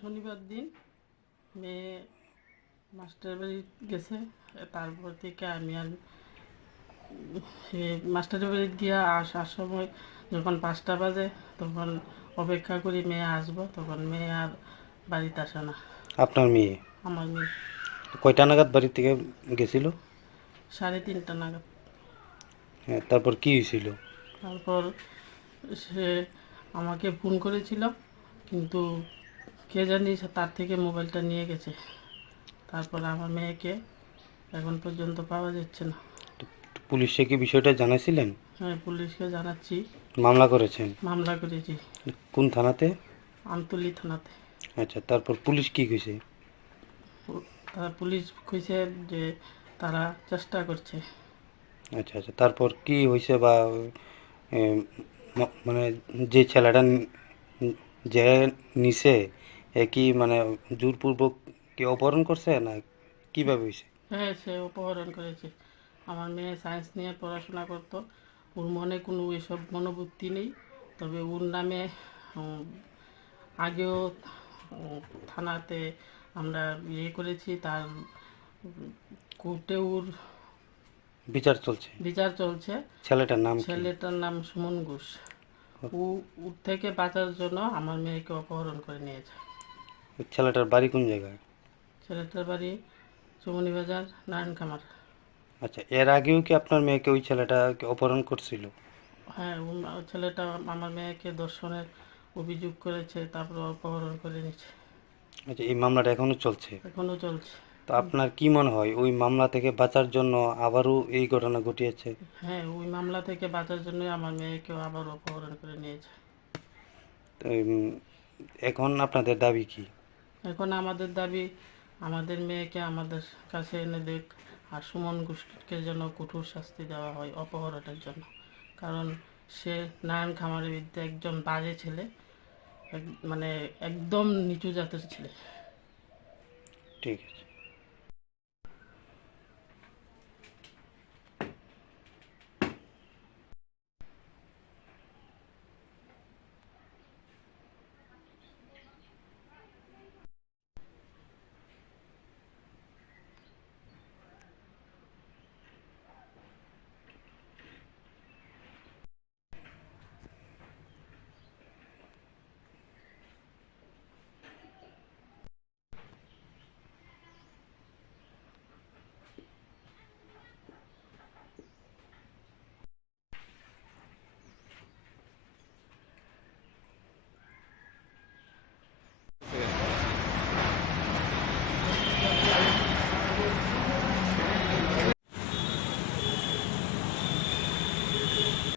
শনিবার দিন মেয়ে মাস্টার বাড়ি গেছে। তারপর থেকে আমি আর সে মাস্টার বাড়ি দিয়ে আসার সময় যখন 5টা বাজে তখন অপেক্ষা করি মেয়ে আসবো, তখন মেয়ে আর বাড়িতে আসে না। আপনার মেয়ে আমার মেয়ে কয়টা নাগাদ বাড়ি থেকে গেছিল? 3:30 নাগাদ। হ্যাঁ, তারপর কি হয়েছিল? তারপর সে আমাকে ফোন করেছিল, কিন্তু কে জানি সে তার থেকে মোবাইলটা নিয়ে গেছে। তারপর আমার মেয়েকে এখন পর্যন্ত পাওয়া যাচ্ছে না। তো পুলিশে কি বিষয়টা জানাইছিলেন? হ্যাঁ, পুলিশকে জানাচ্ছি, মামলা করেছেন? মামলা করেছি কোন থানাতে? আমতলী থানাতে। আচ্ছা, তারপর পুলিশ কি কইছে? তারা পুলিশ কইছে যে তারা চেষ্টা করছে। আচ্ছা আচ্ছা, তারপর কি হয়েছে বা এ, মানে যে ছেলেটা যে নিছে এ কি মানে জোরপূর্বক কি অপহরণ করছে না কিভাবে হয়েছে? হ্যাঁ, সে অপহরণ করেছে। আমার মেয়ে সায়েন্স নিয়ে পড়াশোনা করতো, ওর মনে কোনো এসব মনোবৃত্তি নেই। তবে ওর নামে উম, আগেও থানাতে আমরা ইয়ে করেছি, তার কোর্টে ওর বিচার চলছে? বিচার চলছে। ছেলেটার নাম কি? ছেলেটার নাম সুমন ঘোষ। ও ওর থেকে বাঁচার জন্য আমার মেয়েকে অপহরণ করে নিয়েছে। ওই ছেলেটার বাড়ি কোন জায়গায়? ছেলেটার বাড়ি চৌমনি বাজার, নারায়ণ খামার। আচ্ছা, এর আগেও কি আপনার মেয়েকে ওই ছেলেটা অপহরণ করছিল? হ্যাঁ, ছেলেটা আমার মেয়েকে ধর্ষণের অভিযোগ করেছে, তারপর অপহরণ করে নিচ্ছে। আচ্ছা, এই মামলাটা এখনো চলছে? এখনো চলছে। তো আপনার কি মনে হয় ওই মামলা থেকে বাঁচার জন্য আবারও এই ঘটনা ঘটিয়েছে? হ্যাঁ, ওই মামলা থেকে বাঁচার জন্যই আমার মেয়েকেও আবার অপহরণ করে নিয়েছে। তো এখন আপনাদের দাবি কি? এখন আমাদের দাবি, আমাদের মেয়েকে আমাদের কাছে এনে দেখ, আর সুমন ঘোষকে যেন কঠোর শাস্তি দেওয়া হয় অপহরণের জন্য। কারণ সে নারায়ণ খামারের বিরুদ্ধে একজন বাজে ছেলে, মানে একদম নিচু জাতের ছেলে। ঠিক আছে।